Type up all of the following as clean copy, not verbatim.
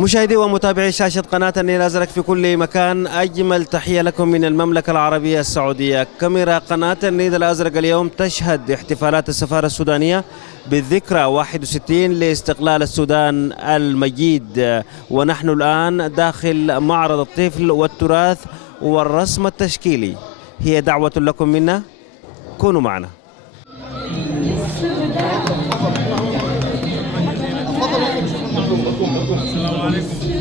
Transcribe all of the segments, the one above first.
مشاهدي ومتابعي شاشة قناة النيل الأزرق في كل مكان، أجمل تحية لكم من المملكة العربية السعودية. كاميرا قناة النيل الأزرق اليوم تشهد احتفالات السفارة السودانية بالذكرى 61 لاستقلال السودان المجيد، ونحن الآن داخل معرض الطفل والتراث والرسم التشكيلي. هي دعوة لكم منا، كونوا معنا.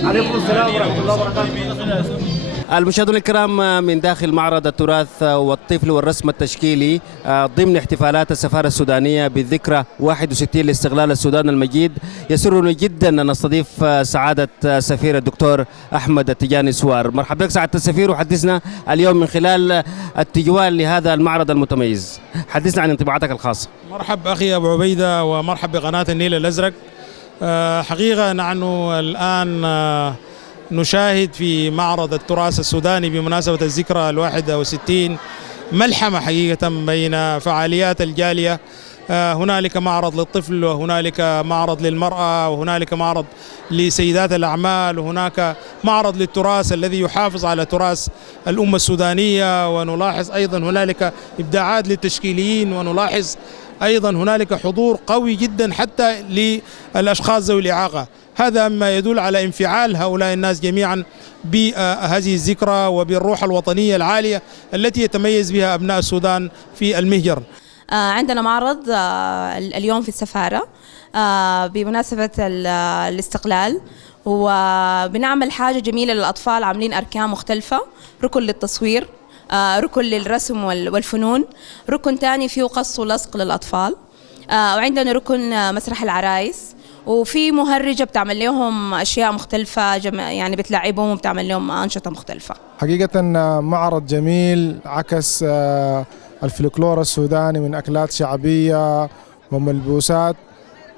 عليكم السلام ورحمة الله وبركاته. المشاهدون الكرام، من داخل معرض التراث والطفل والرسم التشكيلي ضمن احتفالات السفارة السودانية بالذكرى 61 لاستقلال السودان المجيد، يسرني جدا أن نستضيف سعادة السفير الدكتور أحمد التجاني سوار. مرحبا بك سعادة السفير، وحدثنا اليوم من خلال التجوال لهذا المعرض المتميز، حدثنا عن انطباعاتك الخاصة. مرحبا أخي أبو عبيدة، ومرحبا بقناة النيل الأزرق. حقيقة نحن الآن نشاهد في معرض التراث السوداني بمناسبة الذكرى 61 ملحمة حقيقة بين فعاليات الجالية. هنالك معرض للطفل، وهنالك معرض للمرأة، وهنالك معرض لسيدات الأعمال، وهناك معرض للتراث الذي يحافظ على تراث الأمة السودانية. ونلاحظ أيضا هنالك إبداعات للتشكيليين، ونلاحظ أيضا هنالك حضور قوي جدا حتى للأشخاص ذوي الإعاقة. هذا ما يدل على انفعال هؤلاء الناس جميعا بهذه الذكرى وبالروح الوطنية العالية التي يتميز بها أبناء السودان في المهجر. عندنا معرض اليوم في السفارة بمناسبة الاستقلال، وبنعمل حاجة جميلة للأطفال. عاملين أركان مختلفة، ركن للتصوير، ركن للرسم والفنون، ركن تاني فيه قص ولصق للأطفال، وعندنا ركن مسرح العرايس، وفي مهرجة بتعمل لهم أشياء مختلفة، يعني بتلعبهم وبتعمل لهم أنشطة مختلفة. حقيقة معرض جميل عكس الفلكلور السوداني من أكلات شعبية وملبوسات،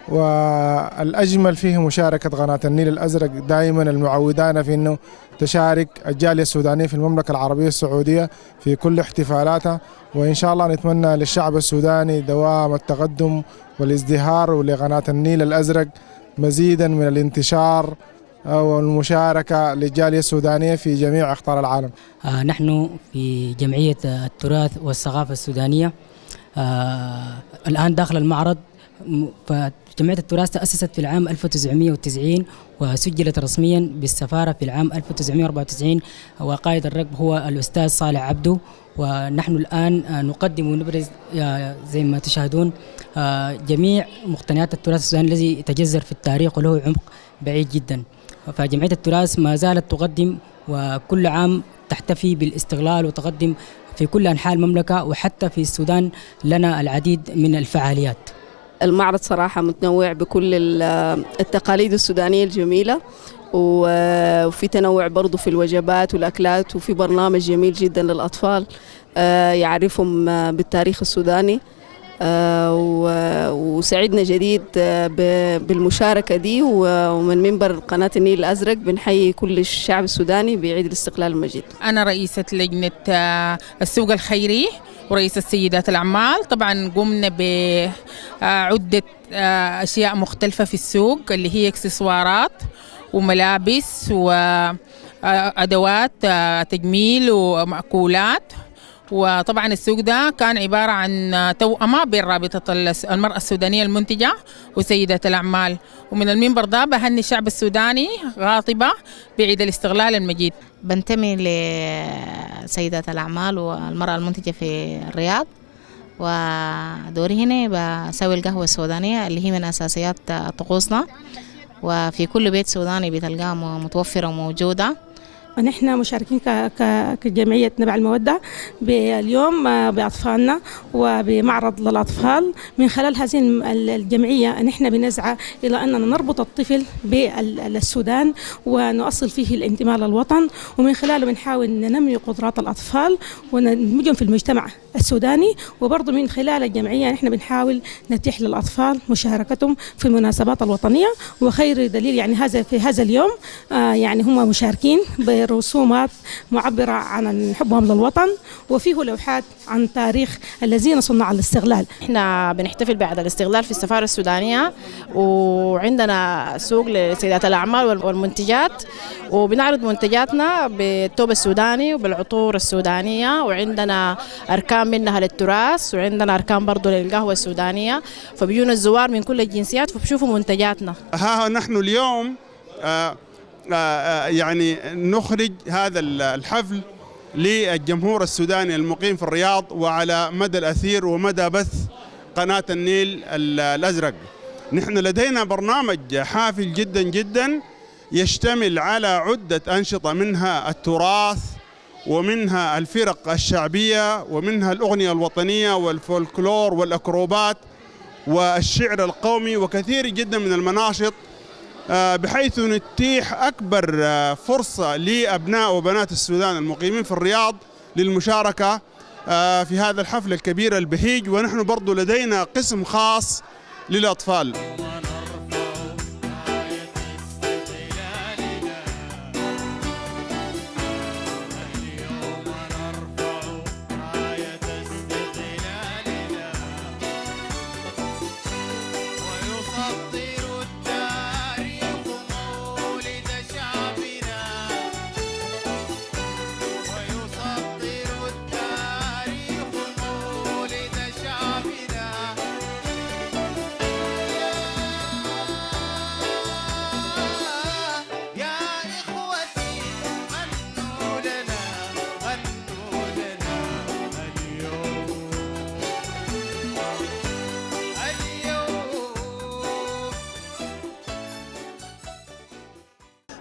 والأجمل فيه مشاركة قناة النيل الأزرق دائما المعودان في أنه تشارك الجالية السودانية في المملكة العربية السعودية في كل احتفالاتها. وإن شاء الله نتمنى للشعب السوداني دوام التقدم والازدهار، ولقناة النيل الأزرق مزيدا من الانتشار والمشاركة للجالية السودانية في جميع أقطار العالم. نحن في جمعية التراث والثقافة السودانية الآن داخل المعرض. جمعية التراث تأسست في العام 1990 وسجلت رسميا بالسفارة في العام 1994، وقائد الركب هو الأستاذ صالح عبدو. ونحن الآن نقدم ونبرز زي ما تشاهدون جميع مقتنيات التراث السوداني الذي يتجذر في التاريخ وله عمق بعيد جدا. فجمعية التراث ما زالت تقدم، وكل عام تحتفي بالاستقلال وتقدم في كل أنحاء المملكة، وحتى في السودان لنا العديد من الفعاليات. المعرض صراحة متنوع بكل التقاليد السودانية الجميلة، وفي تنوع برضو في الوجبات والأكلات، وفي برنامج جميل جدا للأطفال يعرفهم بالتاريخ السوداني. وسعدنا جديد بالمشاركة دي، ومن منبر قناة النيل الأزرق بنحيي كل الشعب السوداني بعيد الاستقلال المجيد. أنا رئيسة لجنة السوق الخيري ورئيسة سيدات الأعمال. طبعا قمنا بعدة أشياء مختلفة في السوق، اللي هي اكسسوارات وملابس وأدوات تجميل ومأكولات. وطبعا السوق ده كان عبارة عن توأمة بين رابطة المرأة السودانية المنتجة وسيدات الأعمال. ومن المنبر ده بهني الشعب السوداني غاضبة بعيد الاستقلال المجيد. بنتمي لسيدات الأعمال والمرأة المنتجة في الرياض، ودوري هنا بسوي القهوة السودانية اللي هي من أساسيات طقوسنا، وفي كل بيت سوداني بتلقاها متوفرة وموجودة. ونحن مشاركين كجمعية نبع المودة اليوم بأطفالنا وبمعرض للأطفال. من خلال هذه الجمعية نحن بنسعى إلى أننا نربط الطفل بالسودان ونؤصل فيه الانتماء للوطن، ومن خلاله بنحاول ننمي قدرات الأطفال وندمجهم في المجتمع السوداني. وبرضه من خلال الجمعية نحن بنحاول نتيح للأطفال مشاركتهم في المناسبات الوطنية. وخير دليل يعني في هذا اليوم يعني هم مشاركين برسومات معبرة عن حبهم للوطن، وفيه لوحات عن تاريخ الذين صنعوا الاستغلال. احنا بنحتفل بعد الاستغلال في السفارة السودانية، وعندنا سوق لسيدات الأعمال والمنتجات، وبنعرض منتجاتنا بالثوب السوداني وبالعطور السودانية، وعندنا أركان منها للتراث، وعندنا أركان برضو للقهوة السودانية، فبيجونا الزوار من كل الجنسيات فبشوفوا منتجاتنا. ها نحن اليوم يعني نخرج هذا الحفل للجمهور السوداني المقيم في الرياض وعلى مدى الأثير ومدى بث قناة النيل الأزرق. نحن لدينا برنامج حافل جدا جدا يشتمل على عدة أنشطة، منها التراث ومنها الفرق الشعبية ومنها الأغنية الوطنية والفولكلور والأكروبات والشعر القومي وكثير جدا من المناشط، بحيث نتيح أكبر فرصة لأبناء وبنات السودان المقيمين في الرياض للمشاركة في هذا الحفل الكبير البهيج. ونحن برضو لدينا قسم خاص للأطفال.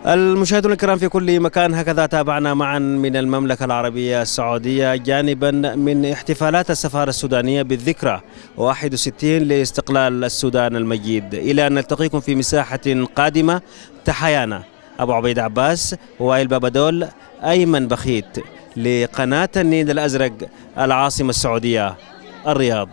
المشاهدون الكرام في كل مكان، هكذا تابعنا معا من المملكة العربية السعودية جانبا من احتفالات السفارة السودانية بالذكرى 61 لاستقلال السودان المجيد. إلى أن نلتقيكم في مساحة قادمة، تحيانا أبو عبيد عباس، وائل بابدول، أيمن بخيت، لقناة النيل الأزرق، العاصمة السعودية الرياض.